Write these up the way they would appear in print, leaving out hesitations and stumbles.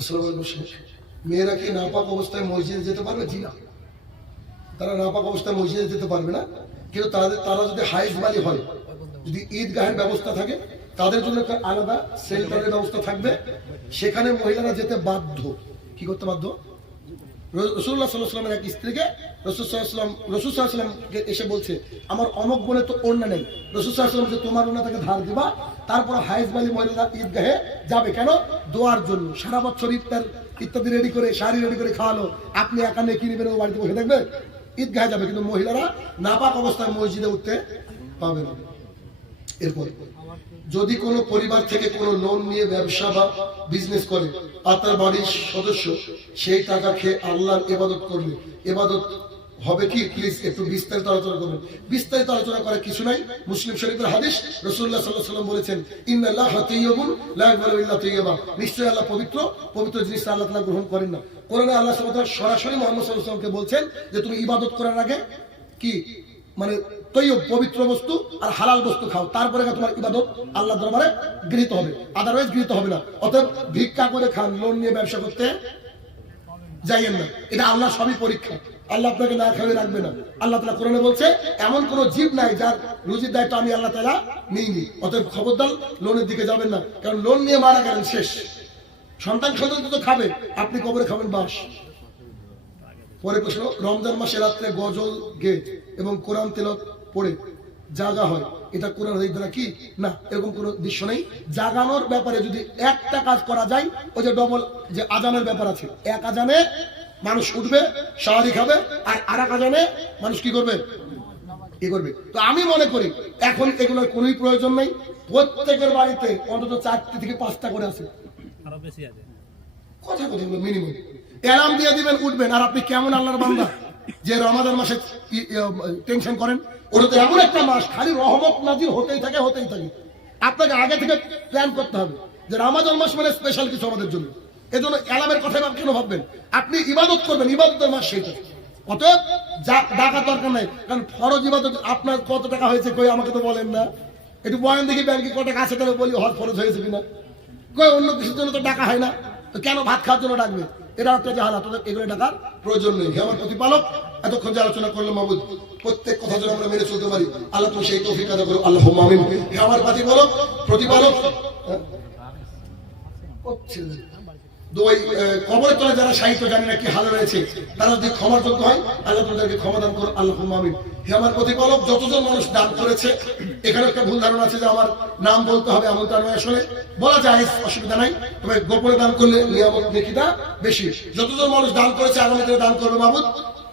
আসসালামু আলাইকুম শেখ। মেয়েরা কি নাপাক অবস্থায় মসজিদে যেতে পারবে? জি না, তারা নাপাক অবস্থায় মসজিদে যেতে পারবে না। কিন্তু তারা যদি হাইজ বালি হয়, যদি ঈদগাহের ব্যবস্থা থাকে, তাদের জন্য একটা আলাদা সেন্টারের ব্যবস্থা থাকবে, সেখানে মহিলারা যেতে বাধ্য। কি করতে বাধ্য? রাসূলুল্লাহ সাল্লাল্লাহু আলাইহি ওয়াসাল্লামের এক স্ত্রীকে রাসূল সাল্লাল্লাহু আলাইহি ওয়াসাল্লামকে এসে বলছে, আমার অমুক বোনের তো ওড়না নেই। রাসূল সাল্লাল্লাহু আলাইহি ওয়াসাল্লাম যে তোমার ওড়না তাকে ধার দিবা, তারপর হাইজ বালি মহিলারা ঈদগাহে যাবে। কেন? দোয়ার জন্য। সারা বছর ইফতার ইত্যাদি রেডি করে, শাড়ি রেডি করে খাওয়ালো, আপনি একা নিয়ে কিনে বেরো বাড়িতে বসে থাকবে? ঈদগাহে যাবে, কিন্তু মহিলারা নাপাক অবস্থায় মসজিদে উঠতে পাবে না। এরপর যদি কোনো পরিবার থেকে কোনো লোন নিয়ে ব্যবসা বা বিজনেস করে আর তার বাড়ির সদস্য সেই টাকা খেয়ে আল্লাহর ইবাদত করবে, ইবাদত হবে কি? প্লিজ একটু বিস্তারিত আলোচনা করবেন। বিস্তারিত আলোচনা করার কিছু নাই। মুসলিম শরীফের হাদিস, রাসূলুল্লাহ সাল্লাল্লাহু আলাইহি ওয়াসাল্লাম বলেছেন, ইন্নাল্লাহা তাইয়্যিবুন লা ইয়াকবালু ইল্লা তাইয়্যিবা। নিশ্চয়ই আল্লাহ পবিত্র, পবিত্র জিনিস আল্লাহ তাআলা গ্রহণ করেন না। কোরআনে আল্লাহ সুবহানাহু ওয়া তাআলা সরাসরি মুহাম্মদ সাল্লাল্লাহু আলাইহি ওয়াসাল্লামকে বলছেন যে তুমি ইবাদত করার আগে কি মানে তৈয়ব পবিত্র বস্তু আর হালাল বস্তু খাও, তারপরে তোমার ইবাদত আল্লাহ দরবারে গৃহীত হবে, আদারওয়াইজ গৃহীত হবে না। অতএব ভিক্ষা করে খান, লোন নিয়ে ব্যবসা করতে যাইয়েন না। এটা আল্লাহ সবই পরীক্ষা, আল্লাহ আপনাকে না খাওয়াই রাখবে না। আল্লাহ তাআলা কোরআনে বলছে, এমন কোন জীব নাই যার রুজির দায়িত্ব আমি আল্লাহ তাআলা নিইনি। অতএব খবরদার লোনের দিকে যাবেন না, কারণ লোন নিয়ে মারা গেলেন শেষ। সন্তান তো খাবে, আপনি কবরে খাবেন বাস। পরে প্রশ্ন, রমজান মাসে রাত্রে গজল গে এবং কোরআন তেলাওয়াত পড়ে জাগা হয়, এটা কোরআন হাদিস দ্বারা কি? না, এরকম কোনো দৃশ্য নেই। জাগানোর ব্যাপারে যদি একটা কাজ করা যায়, ওই যে ডবল যে আজানের ব্যাপার আছে, এক আজানে মানুষ উঠবে, শাহরি খাবে, আর আরেক আজানে মানুষ কি করবে? কি করবে? তো আমি মনে করি এখন এগুলোর কোনোই প্রয়োজন নেই। প্রত্যেকের বাড়িতে অন্তত 4টি থেকে 5টা করে আছে, আরো বেশি আছে, কথা কথা মিনিমাম অ্যালার্ম দিয়ে দিবেন, উঠবেন। আর আপনি কেমন আল্লাহর বান্দা যে রমাদান মাসে টেনশন করেন? ওটা তো এমন একটা মাস, খালি রহমত নাজিল হতেই থাকে, হতেই থাকে। আপনাকে আগে থেকে প্ল্যান করতে হবে যে রমাদান মাস মানে স্পেশাল কিছু আমাদের জন্য। এজন্য অ্যালার্মের কথা কেন ভাববেন? আপনি ইবাদত করবেন, ইবাদতের মাস সেইটা। অতএব ডাকার দরকার নাই, কারণ ফরজ ইবাদত। আপনার কত টাকা হয়েছে কই আমাকে তো বলেন না। একটু বলেন দেখি ব্যাংকে কত টাকা আছে, তাহলে বলি হজ ফরজ হয়েছে কিনা। কই অন্য কিছুর জন্য তো টাকা হয় না, তো কেন ভাত খাওয়ার জন্য ডাকবে? এটা একটা জাহালা, তোদের এগুলো টাকার প্রয়োজন নেই। হে আমার প্রতিপালক, এতক্ষণ যে আলোচনা করলাম মাহবুব, প্রত্যেক কথা যেন আমরা মেনে চলতে পারি, আল্লাহ তুমি সেই তৌফিক আদা করো, আল্লাহুম্মা আমিন। হে আমার প্রতিপালক, কবরের তলায় যারা সাহিত্য জানি না কি হাল রয়েছে, তারা যদি ক্ষমার যোগ্য হয়, আল্লাহ তাদেরকে ক্ষমা দান করো, আল্লাহুম্মা আমিন। হে আমার প্রতিপালক, যতজন মানুষ দান করেছে, এখানে একটা ভুল ধারণা আছে যে আমার নাম বলতে হবে, এমনটা নয়। আসলে বলা যায়, অসুবিধা নাই, তবে গোপনে দান করলে নিয়ামত নেকিটা বেশি। যতজন মানুষ দান করেছে, আগামী দিনে দান করবে মাহবুব,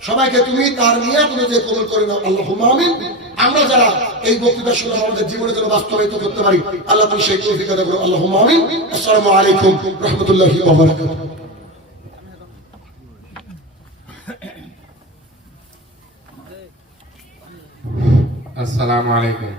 সবাইকে তুমি তার নিয়াত অনুযায়ী কবুল করে নাও, আল্লাহুম্মা আমিন। আমরা যারা এই বক্তৃতা শুনলাম, আমাদের জীবনে যেন বাস্তবায়িত করতে পারি, আল্লাহ তুমি সেই তৌফিক আদা করো, আল্লাহুম্মা আমিন। আসসালামু আলাইকুম রাহমাতুল্লাহি ওয়া বারাকাতুহু। আসসালামু আলাইকুম।